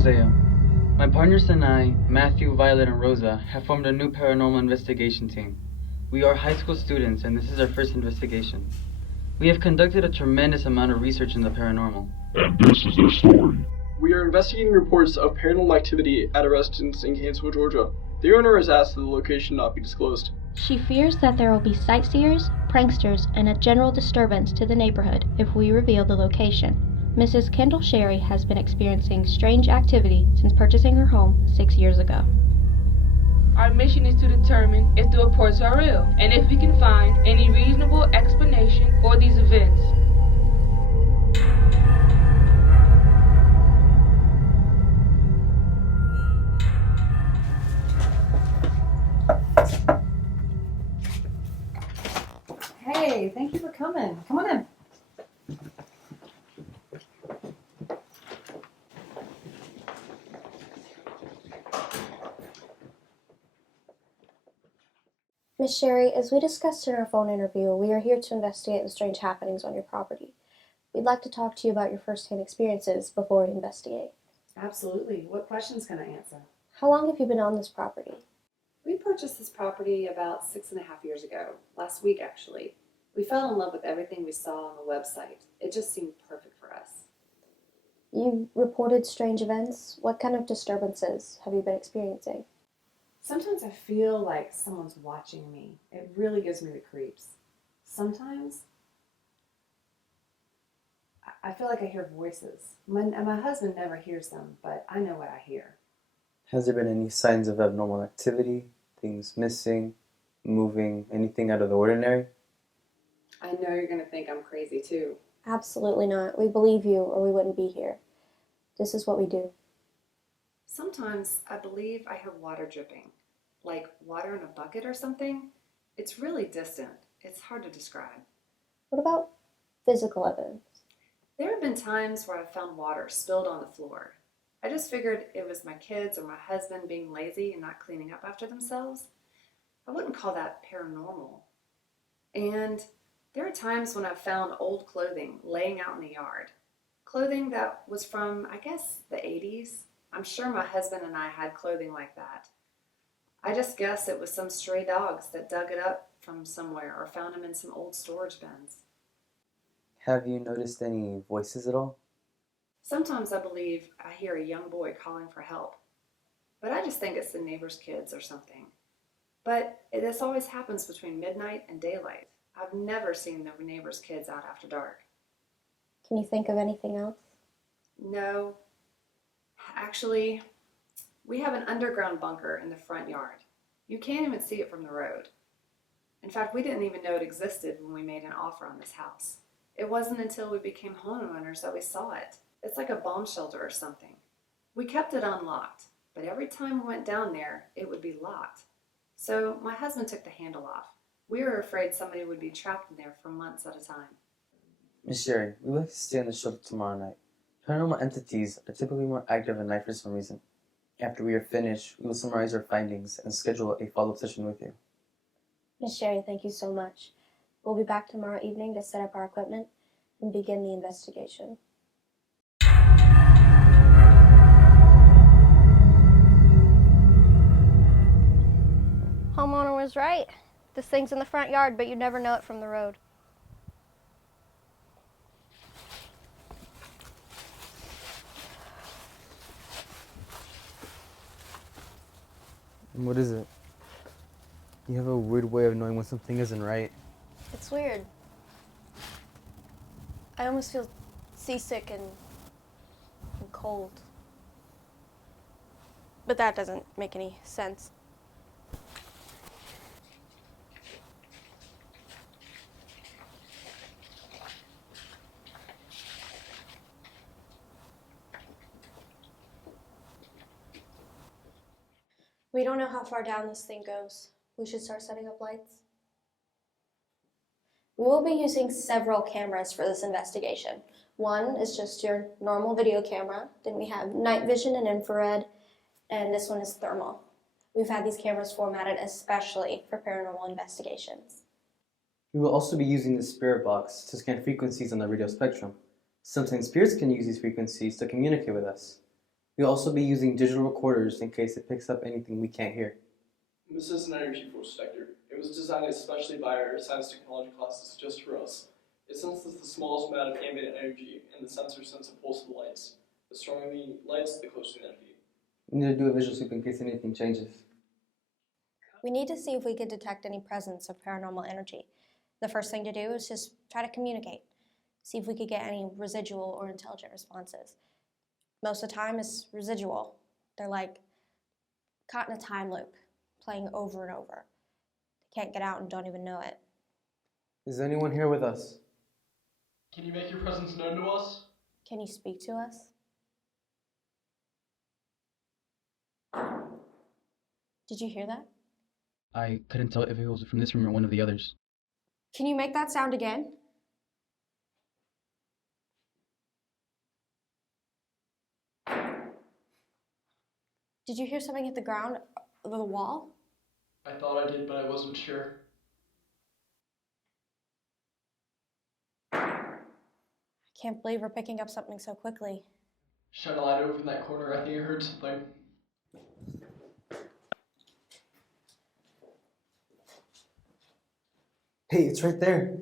Isaiah. My partners and I, Matthew, Violet, and Rosa, have formed a new paranormal investigation team. We are high school students, and this is our first investigation. We have conducted a tremendous amount of research in the paranormal. And this is their story. We are investigating reports of paranormal activity at a residence in Gainesville, Georgia. The owner has asked that the location not be disclosed. She fears that there will be sightseers, pranksters, and a general disturbance to the neighborhood if we reveal the location. Mrs. Kendall Sherry has been experiencing strange activity since purchasing her home 6 years ago. Our mission is to determine if the reports are real and if we can find any reasonable explanation for these events. Hey, thank you for coming. Come on in. Miss Sherry, as we discussed in our phone interview, we are here to investigate the strange happenings on your property. We'd like to talk to you about your first-hand experiences before we investigate. Absolutely. What questions can I answer? How long have you been on this property? We purchased this property about 6.5 years ago, last week actually. We fell in love with everything we saw on the website. It just seemed perfect for us. You reported strange events. What kind of disturbances have you been experiencing? Sometimes I feel like someone's watching me. It really gives me the creeps. Sometimes I feel like I hear voices. My husband never hears them, but I know what I hear. Has there been any signs of abnormal activity, things missing, moving, anything out of the ordinary? I know you're going to think I'm crazy too. Absolutely not. We believe you or we wouldn't be here. This is what we do. Sometimes I believe I hear water dripping, like water in a bucket or something. It's really distant. It's hard to describe. What about physical evidence? There have been times where I've found water spilled on the floor. I just figured it was my kids or my husband being lazy and not cleaning up after themselves. I wouldn't call that paranormal. And there are times when I've found old clothing laying out in the yard. Clothing that was from, I guess, the 80s. I'm sure my husband and I had clothing like that. I just guess it was some stray dogs that dug it up from somewhere or found them in some old storage bins. Have you noticed any voices at all? Sometimes I believe I hear a young boy calling for help, but I just think it's the neighbor's kids or something. But this always happens between midnight and daylight. I've never seen the neighbor's kids out after dark. Can you think of anything else? No. Actually, we have an underground bunker in the front yard. You can't even see it from the road. In fact, we didn't even know it existed when we made an offer on this house. It wasn't until we became homeowners that we saw it. It's like a bomb shelter or something. We kept it unlocked, but every time we went down there, it would be locked. So my husband took the handle off. We were afraid somebody would be trapped in there for months at a time. Miss Sherry, we would like to stay on the show tomorrow night. Paranormal entities are typically more active at night for some reason. After we are finished, we will summarize our findings and schedule a follow-up session with you. Miss Sherry, thank you so much. We'll be back tomorrow evening to set up our equipment and begin the investigation. Homeowner was right. This thing's in the front yard, but you'd never know it from the road. And what is it? You have a weird way of knowing when something isn't right. It's weird. I almost feel seasick and cold. But that doesn't make any sense. We don't know how far down this thing goes. We should start setting up lights. We will be using several cameras for this investigation. One is just your normal video camera. Then we have night vision and infrared, and this one is thermal. We've had these cameras formatted especially for paranormal investigations. We will also be using the spirit box to scan frequencies on the radio spectrum. Sometimes spirits can use these frequencies to communicate with us. We'll also be using digital recorders in case it picks up anything we can't hear. This is an energy force detector. It was designed especially by our science technology classes just for us. It senses the smallest amount of ambient energy, and the sensor sends a pulse to the lights. The stronger the lights, the closer the energy. We need to do a visual sweep in case anything changes. We need to see if we could detect any presence of paranormal energy. The first thing to do is just try to communicate, see if we could get any residual or intelligent responses. Most of the time it's residual. They're like caught in a time loop, playing over and over. They can't get out and don't even know it. Is anyone here with us? Can you make your presence known to us? Can you speak to us? Did you hear that? I couldn't tell if it was from this room or one of the others. Can you make that sound again? Did you hear something hit the ground, the wall? I thought I did, but I wasn't sure. I can't believe we're picking up something so quickly. Shine a light over in that corner. I think I heard something. Hey, it's right there.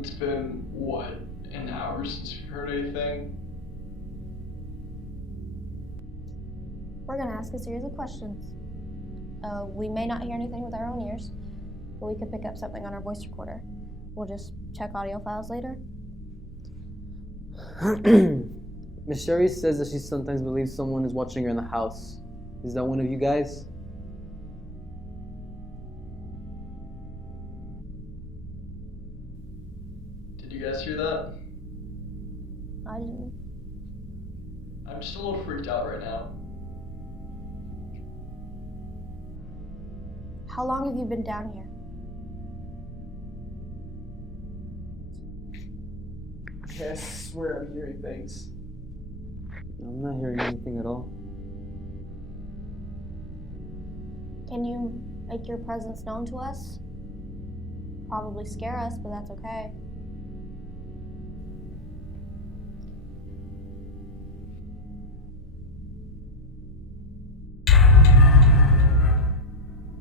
It's been, what, an hour since we've heard anything? We're gonna ask a series of questions. We may not hear anything with our own ears, but we could pick up something on our voice recorder. We'll just check audio files later. Miss Sherry says that she sometimes believes someone is watching her in the house. Is that one of you guys? Did you guys hear that? I didn't. I'm just a little freaked out right now. How long have you been down here? I swear I'm hearing things. I'm not hearing anything at all. Can you make your presence known to us? Probably scare us, but that's okay.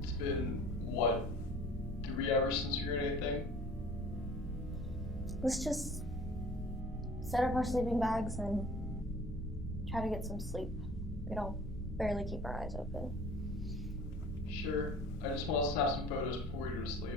It's been, what, 3 hours since we heard anything? Let's just set up our sleeping bags and try to get some sleep. We don't barely keep our eyes open. Sure. I just want us to have some photos before we go to sleep.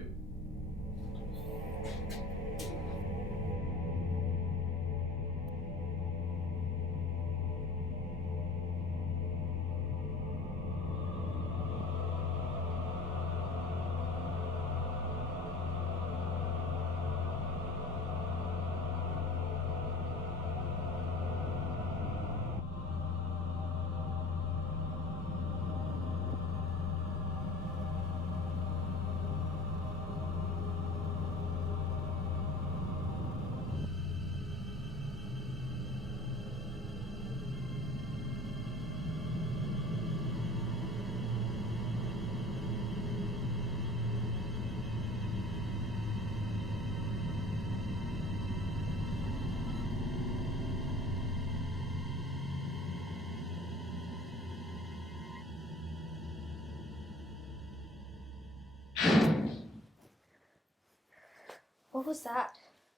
What was that?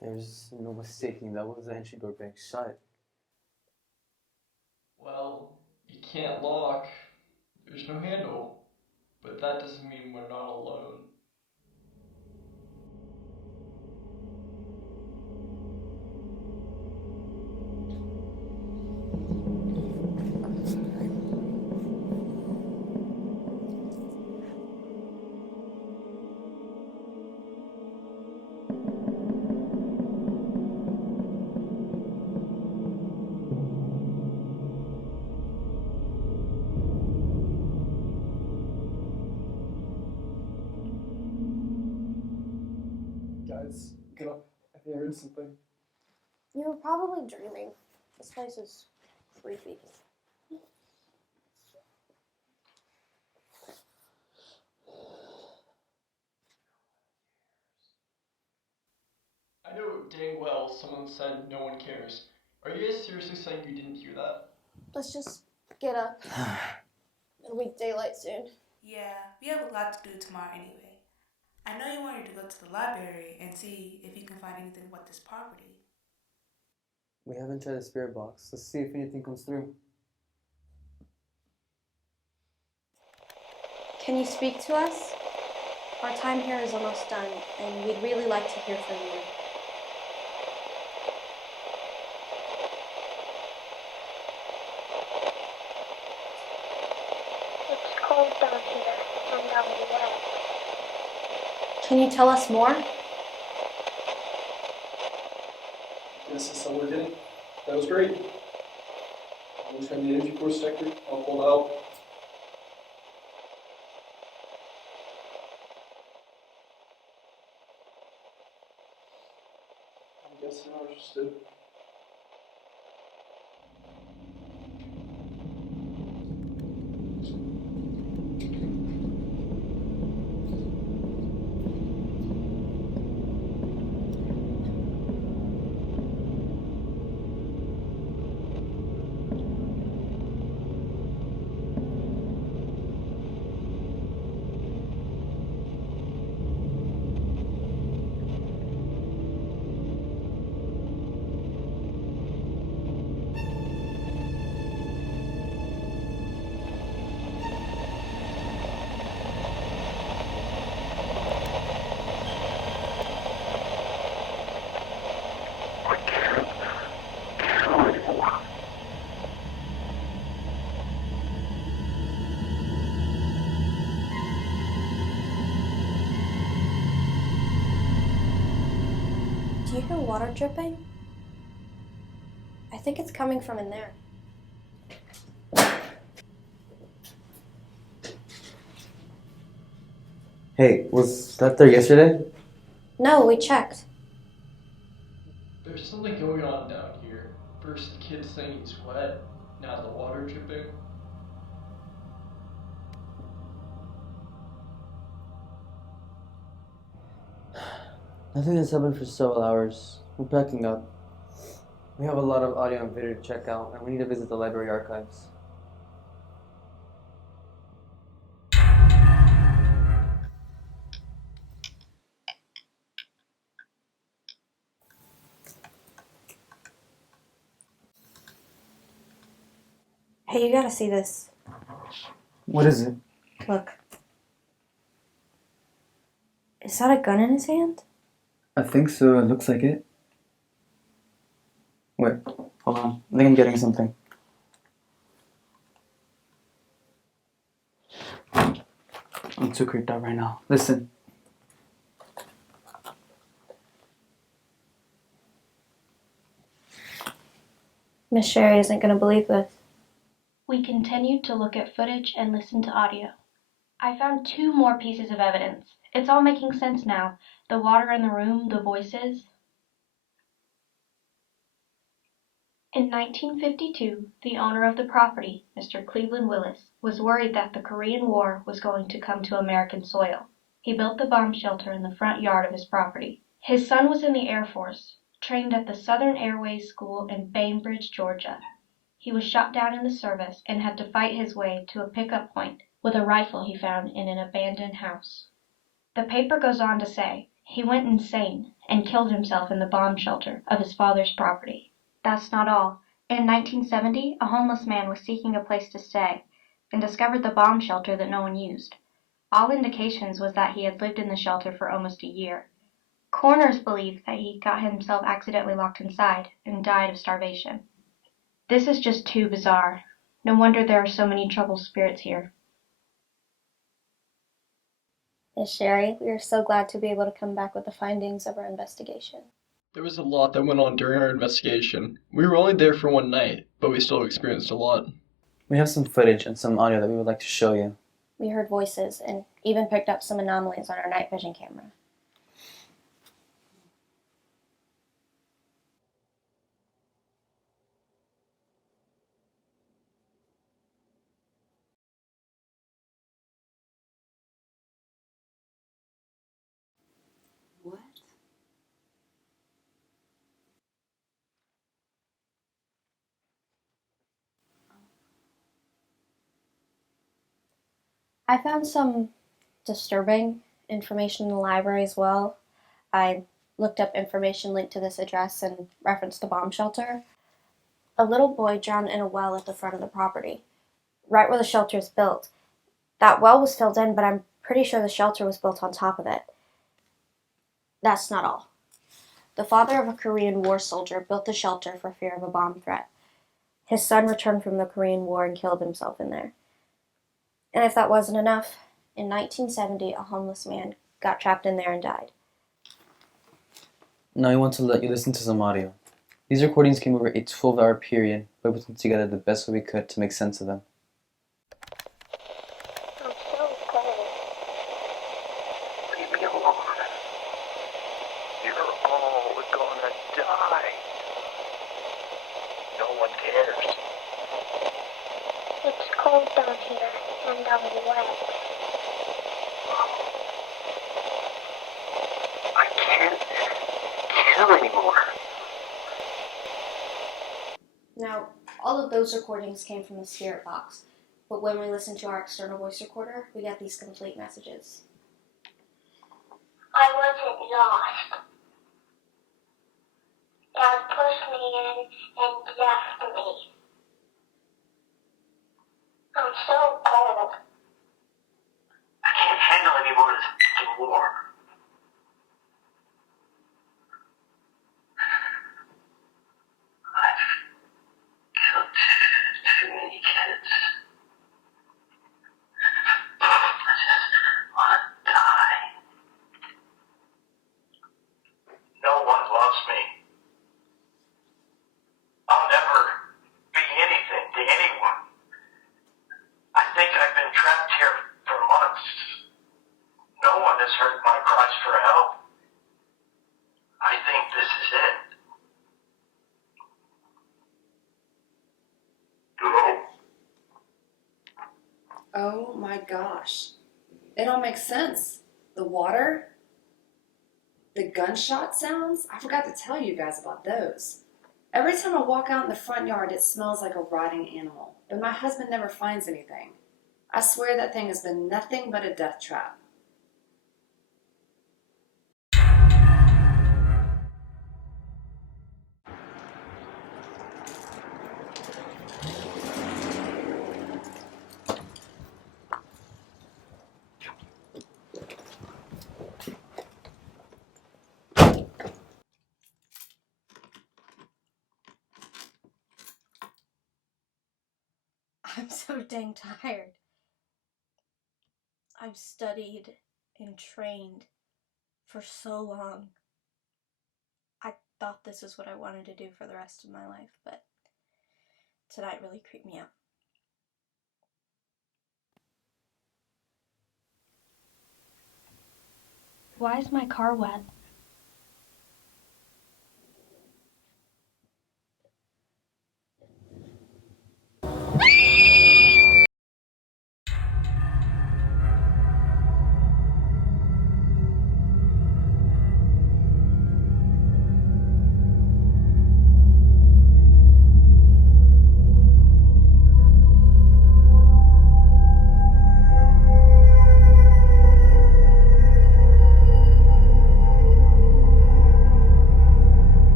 There's no mistaking, that was the entry door being shut. Well, you can't lock. There's no handle. But that doesn't mean we're not alone. Guys, get up. I think I heard something. You were probably dreaming. This place is creepy. I know dang well someone said no one cares. Are you guys seriously saying you didn't hear that? Let's just get up. It'll be daylight soon. Yeah, we have a lot to do tomorrow anyway. I know you wanted to go to the library and see if you can find anything about this property. We haven't tried the spirit box. Let's see if anything comes through. Can you speak to us? Our time here is almost done, and we'd really like to hear from you. It's cold down here, and I'm wet. Can you tell us more? Guess that's all we're getting. That was great. I'm just gonna the energy force sector. I'll pull it out. I guess now we're just Do you hear water dripping? I think it's coming from in there. Hey, was that there yesterday? No, we checked. There's something going on down here. First the kid saying he's wet, now the water dripping. Nothing has happened for several hours. We're packing up. We have a lot of audio and video to check out, and we need to visit the library archives. Hey, you gotta see this. What is it? Look. Is that a gun in his hand? I think so. It looks like it. Wait, hold on. I think I'm getting something. I'm too creeped out right now. Listen. Miss Sherry isn't gonna believe this. We continued to look at footage and listen to audio. I found 2 more pieces of evidence. It's all making sense now. The water in the room, the voices. In 1952, the owner of the property, Mr. Cleveland Willis, was worried that the Korean War was going to come to American soil. He built the bomb shelter in the front yard of his property. His son was in the Air Force, trained at the Southern Airways School in Bainbridge, Georgia. He was shot down in the service and had to fight his way to a pickup point with a rifle he found in an abandoned house. The paper goes on to say he went insane and killed himself in the bomb shelter of his father's property. That's not all. In 1970, a homeless man was seeking a place to stay and discovered the bomb shelter that no one used. All indications was that he had lived in the shelter for almost a year. Coroners believe that he got himself accidentally locked inside and died of starvation. This is just too bizarre. No wonder there are so many troubled spirits here. Miss Sherry, we are so glad to be able to come back with the findings of our investigation. There was a lot that went on during our investigation. We were only there for one night, but we still experienced a lot. We have some footage and some audio that we would like to show you. We heard voices and even picked up some anomalies on our night vision camera. I found some disturbing information in the library as well. I looked up information linked to this address and referenced the bomb shelter. A little boy drowned in a well at the front of the property, right where the shelter is built. That well was filled in, but I'm pretty sure the shelter was built on top of it. That's not all. The father of a Korean War soldier built the shelter for fear of a bomb threat. His son returned from the Korean War and killed himself in there. And if that wasn't enough, in 1970, a homeless man got trapped in there and died. Now I want to let you listen to some audio. These recordings came over a 12-hour period, but we put them together the best way we could to make sense of them. I'm so cold. Leave me alone. You're all gonna die. No one cares. It's cold down here, and I'm wet. I can't kill anymore. Now, all of those recordings came from the spirit box, but when we listened to our external voice recorder, we got these complete messages. I wasn't lost. God pushed me in and left me. I'm so cold. I can't handle any more of this war. I've killed too many kids. I just want to die. No one loves me. I'll never be anything to anyone. I think I've been trapped here for months. No one has heard my cries for help. I think this is it. No. Oh my gosh. It all makes sense. The water, the gunshot sounds. I forgot to tell you guys about those. Every time I walk out in the front yard, it smells like a rotting animal. But my husband never finds anything. I swear that thing has been nothing but a death trap. I'm so dang tired. I've studied and trained for so long. I thought this is what I wanted to do for the rest of my life, but tonight really creeped me out. Why is my car wet?